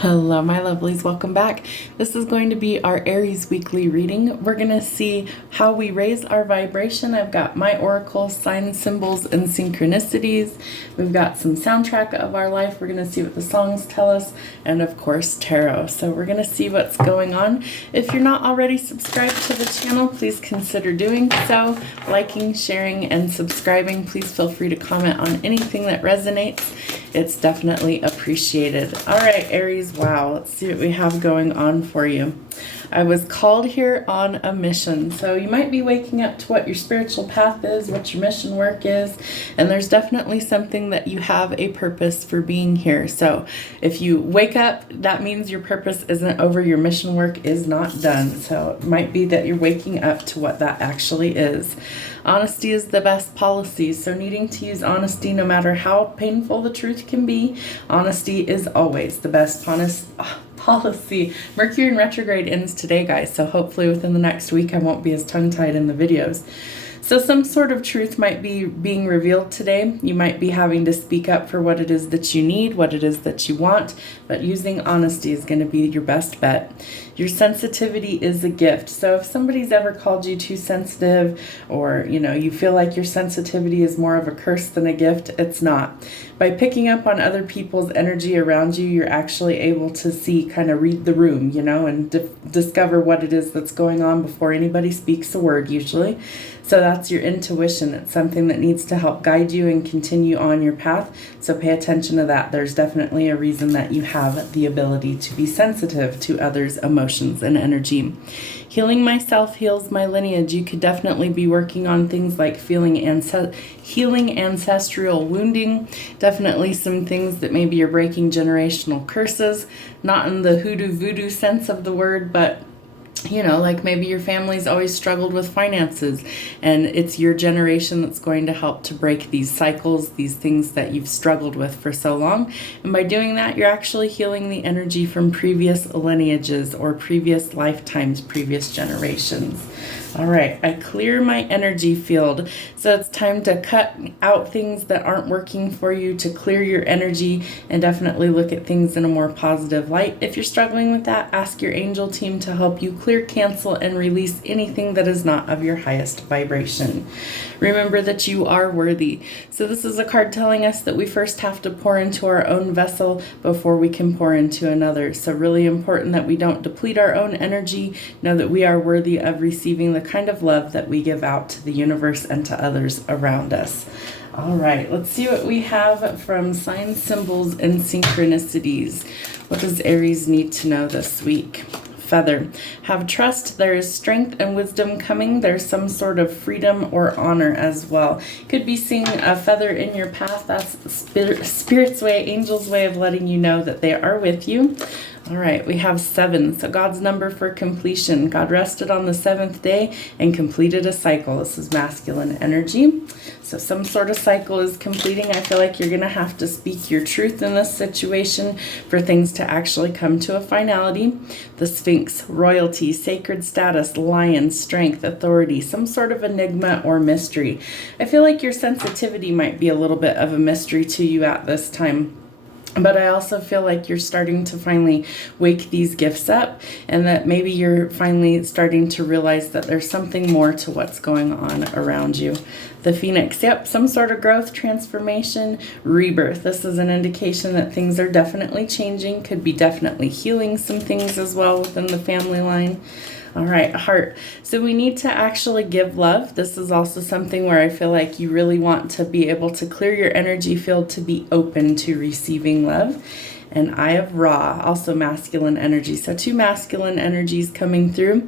Hello, my lovelies. Welcome back. This is going to be our Aries weekly reading. We're going to see how we raise our vibration. I've got my oracle, signs, symbols, and synchronicities. We've got some soundtrack of our life. We're going to see what the songs tell us, and of course, tarot. So we're going to see what's going on. If you're not already subscribed to the channel, please consider doing so. Liking, sharing, and subscribing. Please feel free to comment on anything that resonates. It's definitely appreciated. All right, Aries, wow, let's see what we have going on for you. I was called here on a mission. So you might be waking up to what your spiritual path is, what your mission work is, and there's definitely something that you have a purpose for being here. So if you wake up, that means your purpose isn't over, your mission work is not done. So it might be that you're waking up to what that actually is. Honesty is the best policy, so needing to use honesty no matter how painful the truth can be, honesty is always the best policy. Mercury in retrograde ends today, guys, so hopefully within the next week I won't be as tongue-tied in the videos. So some sort of truth might be being revealed today. You might be having to speak up for what it is that you need, what it is that you want, but using honesty is going to be your best bet. Your sensitivity is a gift. So if somebody's ever called you too sensitive, or you feel like your sensitivity is more of a curse than a gift, it's not. By picking up on other people's energy around you, you're actually able to read the room, and discover what it is that's going on before anybody speaks a word usually. So that's your intuition. It's something that needs to help guide you and continue on your path. So pay attention to that. There's definitely a reason that you have the ability to be sensitive to others' emotions and energy. Healing myself heals my lineage. You could definitely be working on things like healing ancestral wounding. Definitely some things that maybe you're breaking generational curses. Not in the hoodoo voodoo sense of the word, but like maybe your family's always struggled with finances, and it's your generation that's going to help to break these cycles, these things that you've struggled with for so long. And by doing that, you're actually healing the energy from previous lineages or previous lifetimes, previous generations. All right, I clear my energy field. So it's time to cut out things that aren't working for you, to clear your energy and definitely look at things in a more positive light. If you're struggling with that, ask your angel team to help you clear, cancel, and release anything that is not of your highest vibration. Remember that you are worthy. So this is a card telling us that we first have to pour into our own vessel before we can pour into another. So really important that we don't deplete our own energy. Know that we are worthy of receiving the kind of love that we give out to the universe and to others around us. All right, let's see what we have from signs, symbols, and synchronicities. What does Aries need to know this week? Feather. Have trust. There is strength and wisdom coming. There's some sort of freedom or honor as well. Could be seeing a feather in your path. That's Spirit's way, angel's way of letting you know that they are with you. All right, we have 7. So God's number for completion. God rested on the 7th day and completed a cycle. This is masculine energy. So some sort of cycle is completing. I feel like you're going to have to speak your truth in this situation for things to actually come to a finality. The Sphinx, royalty, sacred status, lion, strength, authority, some sort of enigma or mystery. I feel like your sensitivity might be a little bit of a mystery to you at this time. But I also feel like you're starting to finally wake these gifts up, and that maybe you're finally starting to realize that there's something more to what's going on around you. The Phoenix, yep, some sort of growth, transformation, rebirth. This is an indication that things are definitely changing, could be definitely healing some things as well within the family line. All right, heart. So we need to actually give love. This is also something where I feel like you really want to be able to clear your energy field to be open to receiving love. And Eye of Ra, also masculine energy. So 2 masculine energies coming through.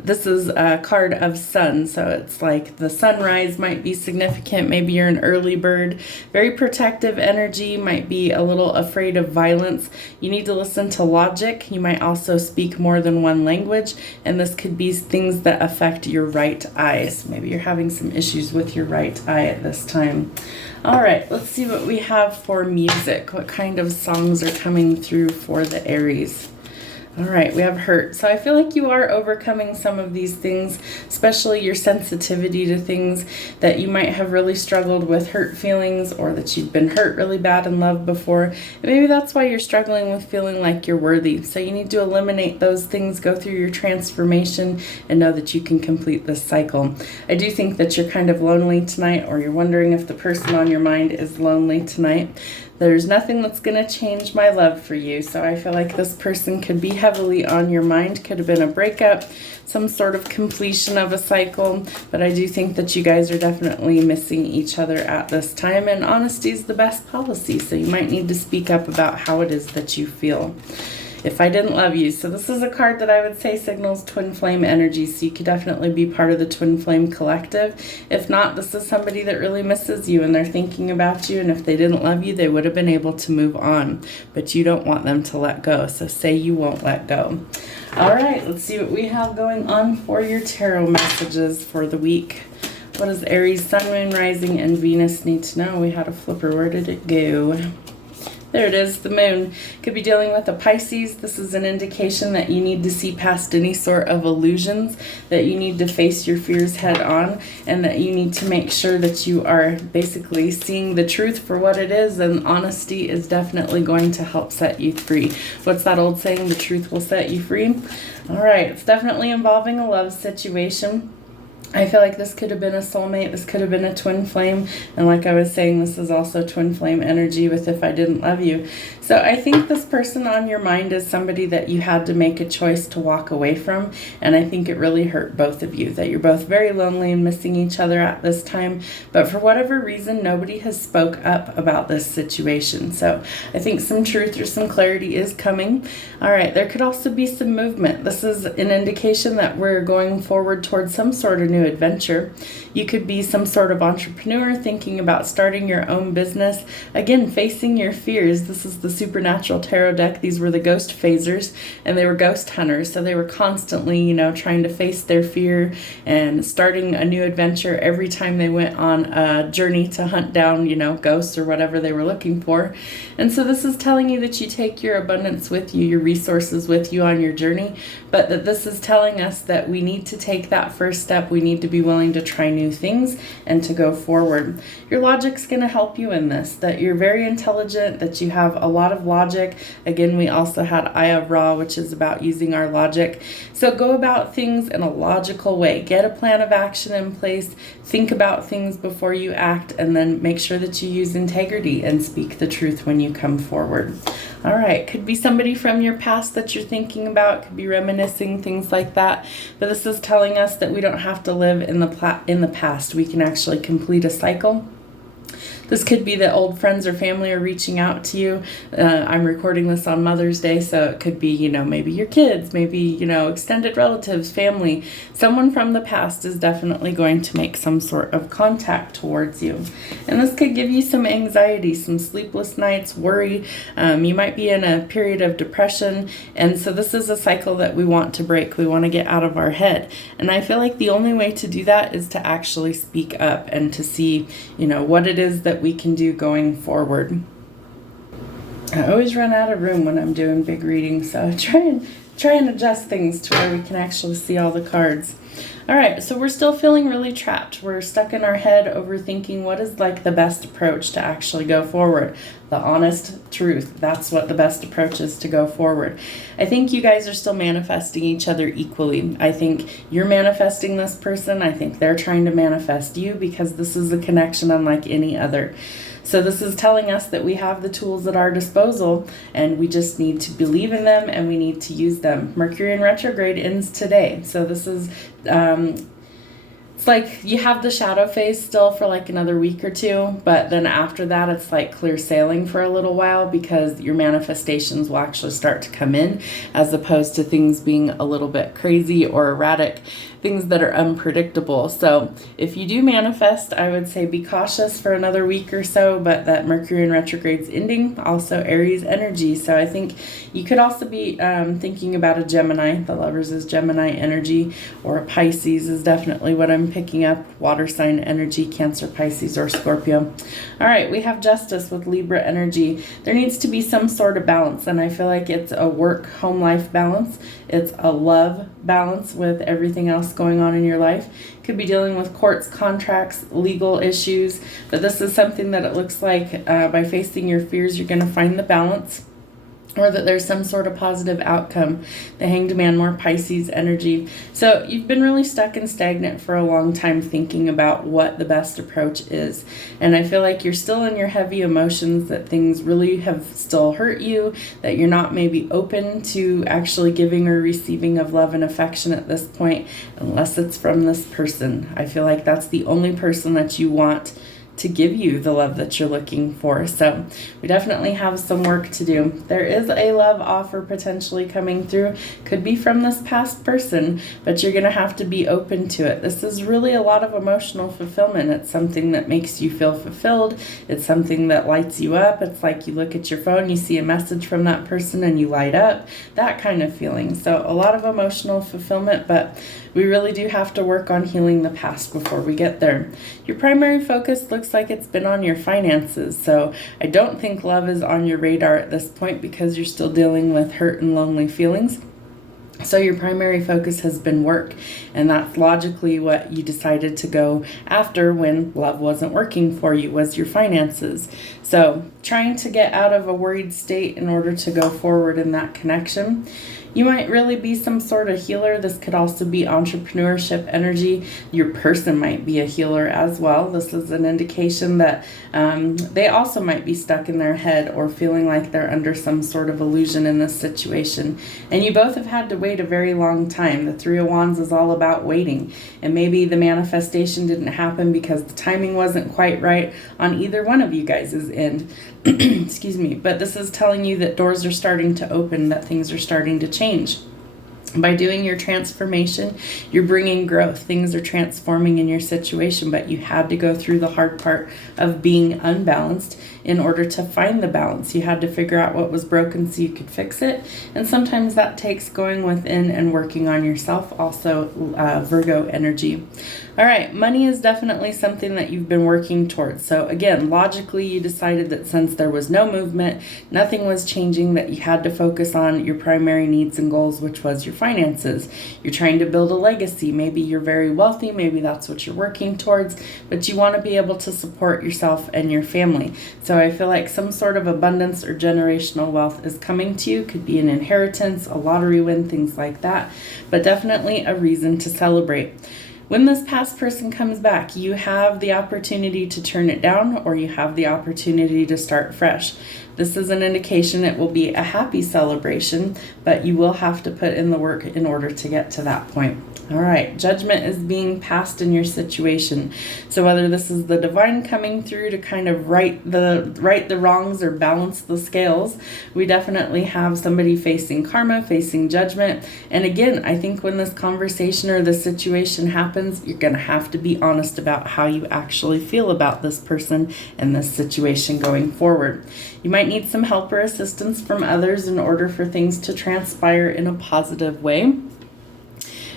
This is a card of sun, so it's like the sunrise might be significant. Maybe you're an early bird. Very protective energy, might be a little afraid of violence. You need to listen to logic. You might also speak more than one language, and this could be things that affect your right eye. So maybe you're having some issues with your right eye at this time. All right, let's see what we have for music. What kind of songs are coming through for the Aries? All right, we have hurt. So I feel like you are overcoming some of these things, especially your sensitivity to things that you might have really struggled with hurt feelings, or that you've been hurt really bad in love before. And maybe that's why you're struggling with feeling like you're worthy. So you need to eliminate those things, go through your transformation, and know that you can complete this cycle. I do think that you're kind of lonely tonight, or you're wondering if the person on your mind is lonely tonight. There's nothing that's going to change my love for you. So I feel like this person could be heavily on your mind. Could have been a breakup, some sort of completion of a cycle. But I do think that you guys are definitely missing each other at this time. And honesty is the best policy. So you might need to speak up about how it is that you feel. If I didn't love you. So this is a card that I would say signals twin flame energy. So you could definitely be part of the twin flame collective. If not, this is somebody that really misses you and they're thinking about you. And if they didn't love you, they would have been able to move on. But you don't want them to let go. So say you won't let go. All right, let's see what we have going on for your tarot messages for the week. What does Aries, Sun, Moon, Rising, and Venus need to know? We had a flipper. Where did it go? There it is, the moon. Could be dealing with a Pisces. This is an indication that you need to see past any sort of illusions, that you need to face your fears head on, and that you need to make sure that you are basically seeing the truth for what it is, and honesty is definitely going to help set you free. What's that old saying? The truth will set you free. All right, it's definitely involving a love situation. I feel like this could have been a soulmate, this could have been a twin flame, and like I was saying, this is also twin flame energy with if I didn't love you. So I think this person on your mind is somebody that you had to make a choice to walk away from, and I think it really hurt both of you, that you're both very lonely and missing each other at this time, but for whatever reason, nobody has spoke up about this situation. So I think some truth or some clarity is coming. All right, there could also be some movement. This is an indication that we're going forward towards some sort of new adventure. You could be some sort of entrepreneur thinking about starting your own business. Again, facing your fears. This is the Supernatural Tarot deck. These were the ghost phasers, and they were ghost hunters. So they were constantly, trying to face their fear and starting a new adventure every time they went on a journey to hunt down, ghosts or whatever they were looking for. And so this is telling you that you take your abundance with you, your resources with you on your journey, but that this is telling us that we need to take that first step. We need to be willing to try new things and to go forward. Your logic's going to help you in this, that you're very intelligent, that you have a lot of logic. Again, we also had Eye of Ra, which is about using our logic. So go about things in a logical way. Get a plan of action in place. Think about things before you act, and then make sure that you use integrity and speak the truth when you come forward. All right, could be somebody from your past that you're thinking about, could be reminiscing, things like that. But this is telling us that we don't have to live in the past. We can actually complete a cycle. This could be that old friends or family are reaching out to you. I'm recording this on Mother's Day, so it could be, maybe your kids, maybe, extended relatives, family. Someone from the past is definitely going to make some sort of contact towards you. And this could give you some anxiety, some sleepless nights, worry. You might be in a period of depression. And so this is a cycle that we want to break. We want to get out of our head. And I feel like the only way to do that is to actually speak up and to see, what it is that we can do going forward. I always run out of room when I'm doing big readings, so I try and adjust things to where we can actually see all the cards. All right, so we're still feeling really trapped. We're stuck in our head overthinking what is the best approach to actually go forward. The honest truth. That's what the best approach is to go forward. I think you guys are still manifesting each other equally. I think you're manifesting this person. I think they're trying to manifest you, because this is a connection unlike any other. So this is telling us that we have the tools at our disposal, and we just need to believe in them and we need to use them. Mercury in retrograde ends today. So this is, it's like you have the shadow phase still for another week or two, but then after that it's clear sailing for a little while, because your manifestations will actually start to come in, as opposed to things being a little bit crazy or erratic, things that are unpredictable. So if you do manifest, I would say be cautious for another week or so, but that Mercury in retrograde's ending, also Aries energy. So I think you could also be thinking about a Gemini. The Lovers is Gemini energy, or a Pisces is definitely what I'm I'm picking up water sign energy, Cancer, Pisces, or Scorpio. All right, we have Justice with Libra energy. There needs to be some sort of balance, and I feel like it's a work-home life balance. It's a love balance with everything else going on in your life. Could be dealing with courts, contracts, legal issues, but this is something that it looks like by facing your fears, you're going to find the balance, or that there's some sort of positive outcome. The Hanged Man, more Pisces energy. So you've been really stuck and stagnant for a long time thinking about what the best approach is. And I feel like you're still in your heavy emotions, that things really have still hurt you, that you're not maybe open to actually giving or receiving of love and affection at this point, unless it's from this person. I feel like that's the only person that you want to give you the love that you're looking for. So we definitely have some work to do. There is a love offer potentially coming through. Could be from this past person, but you're going to have to be open to it. This is really a lot of emotional fulfillment. It's something that makes you feel fulfilled. It's something that lights you up. It's like you look at your phone, you see a message from that person and you light up. That kind of feeling. So a lot of emotional fulfillment, but we really do have to work on healing the past before we get there. Your primary focus looks like it's been on your finances. So I don't think love is on your radar at this point because you're still dealing with hurt and lonely feelings. So your primary focus has been work, and that's logically what you decided to go after when love wasn't working for you, was your finances. So trying to get out of a worried state in order to go forward in that connection. You might really be some sort of healer. This could also be entrepreneurship energy. Your person might be a healer as well. This is an indication that they also might be stuck in their head or feeling like they're under some sort of illusion in this situation. And you both have had to wait a very long time. The Three of Wands is all about waiting. And maybe the manifestation didn't happen because the timing wasn't quite right on either one of you guys' end. Excuse me. But this is telling you that doors are starting to open, that things are starting to change. By doing your transformation, you're bringing growth. Things are transforming in your situation, but you had to go through the hard part of being unbalanced in order to find the balance. You had to figure out what was broken so you could fix it. And sometimes that takes going within and working on yourself. Also, Virgo energy. All right, money is definitely something that you've been working towards. So again, logically, you decided that since there was no movement, nothing was changing, that you had to focus on your primary needs and goals, which was your finances. You're trying to build a legacy. Maybe you're very wealthy. Maybe that's what you're working towards, but you want to be able to support yourself and your family. So I feel like some sort of abundance or generational wealth is coming to you. Could be an inheritance, a lottery win, things like that, but definitely a reason to celebrate. When this past person comes back, you have the opportunity to turn it down, or you have the opportunity to start fresh. This is an indication it will be a happy celebration, but you will have to put in the work in order to get to that point. All right, judgment is being passed in your situation. So whether this is the divine coming through to kind of right the wrongs or balance the scales, we definitely have somebody facing karma, facing judgment. And again, I think when this conversation or this situation happens, you're going to have to be honest about how you actually feel about this person and this situation going forward. You might need some help or assistance from others in order for things to transpire in a positive way.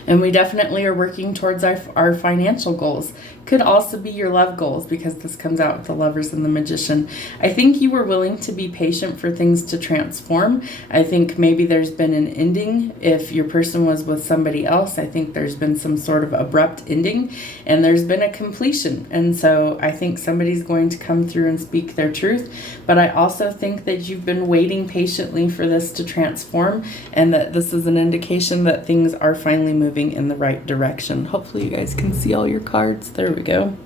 And we definitely are working towards our financial goals. Could also be your love goals, because this comes out with the Lovers and the Magician. I think you were willing to be patient for things to transform. I think maybe there's been an ending. If your person was with somebody else, I think there's been some sort of abrupt ending, and there's been a completion. And so I think somebody's going to come through and speak their truth. But I also think that you've been waiting patiently for this to transform, and that this is an indication that things are finally moving in the right direction. Hopefully you guys can see all your cards. There we go.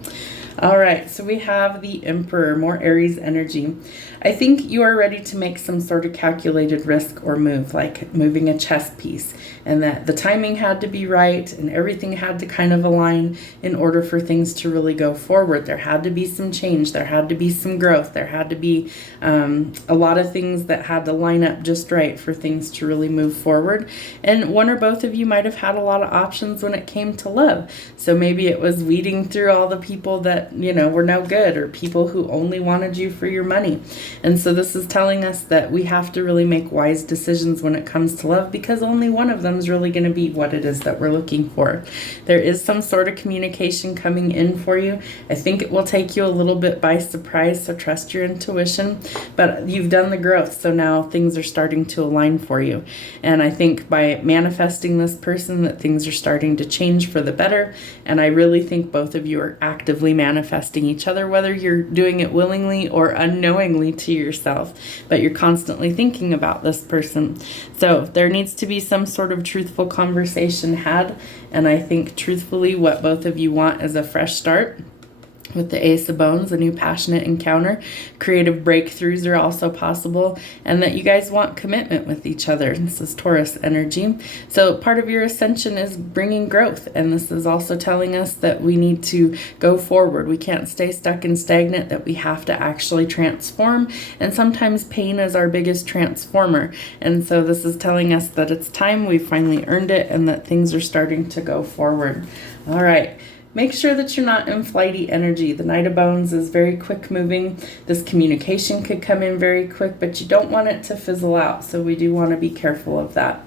All right, so we have the Emperor, more Aries energy. I think you are ready to make some sort of calculated risk or move, like moving a chess piece, and that the timing had to be right and everything had to kind of align in order for things to really go forward. There had to be some change. There had to be some growth. There had to be a lot of things that had to line up just right for things to really move forward. And one or both of you might have had a lot of options when it came to love. So maybe it was weeding through all the people that, were no good, or people who only wanted you for your money. And so this is telling us that we have to really make wise decisions when it comes to love, because only one of them is really going to be what it is that we're looking for. There is some sort of communication coming in for you. I think it will take you a little bit by surprise, so trust your intuition. But you've done the growth, so now things are starting to align for you. And I think by manifesting this person that things are starting to change for the better. And I really think both of you are actively manifesting each other, whether you're doing it willingly or unknowingly to yourself, but you're constantly thinking about this person. So there needs to be some sort of truthful conversation had. And I think truthfully what both of you want is a fresh start. With the Ace of Bones, a new passionate encounter. Creative breakthroughs are also possible, and that you guys want commitment with each other. This is Taurus energy. So part of your ascension is bringing growth, and this is also telling us that we need to go forward. We can't stay stuck and stagnant, that we have to actually transform, and sometimes pain is our biggest transformer. And so this is telling us that it's time, we finally earned it, and that things are starting to go forward. All right. Make sure that you're not in flighty energy. The Knight of Bones is very quick moving. This communication could come in very quick, but you don't want it to fizzle out. So we do want to be careful of that.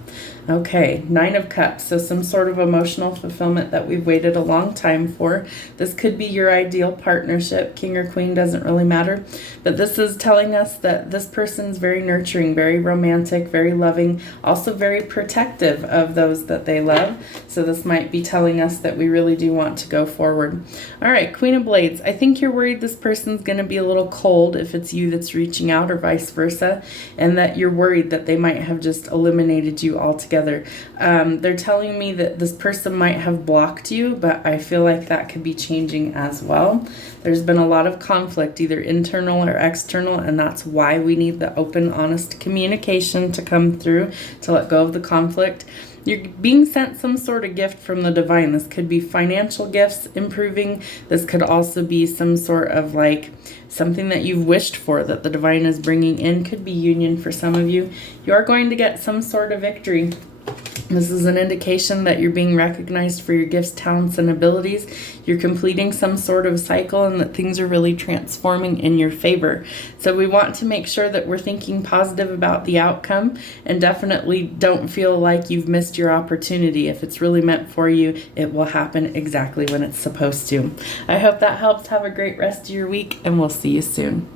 Okay, Nine of Cups. So some sort of emotional fulfillment that we've waited a long time for. This could be your ideal partnership. King or Queen, doesn't really matter. But this is telling us that this person's very nurturing, very romantic, very loving, also very protective of those that they love. So this might be telling us that we really do want to go forward. All right, Queen of Blades. I think you're worried this person's going to be a little cold if it's you that's reaching out, or vice versa, and that you're worried that they might have just eliminated you altogether. They're telling me that this person might have blocked you, but I feel like that could be changing as well. There's been a lot of conflict, either internal or external, and that's why we need the open, honest communication to come through to let go of the conflict. You're being sent some sort of gift from the divine. This could be financial gifts improving. This could also be some sort of like something that you've wished for that the divine is bringing in. Could be union for some of you. You are going to get some sort of victory. This is an indication that you're being recognized for your gifts, talents, and abilities. You're completing some sort of cycle, and that things are really transforming in your favor. So we want to make sure that we're thinking positive about the outcome, and definitely don't feel like you've missed your opportunity. If it's really meant for you, it will happen exactly when it's supposed to. I hope that helps. Have a great rest of your week, and we'll see you soon.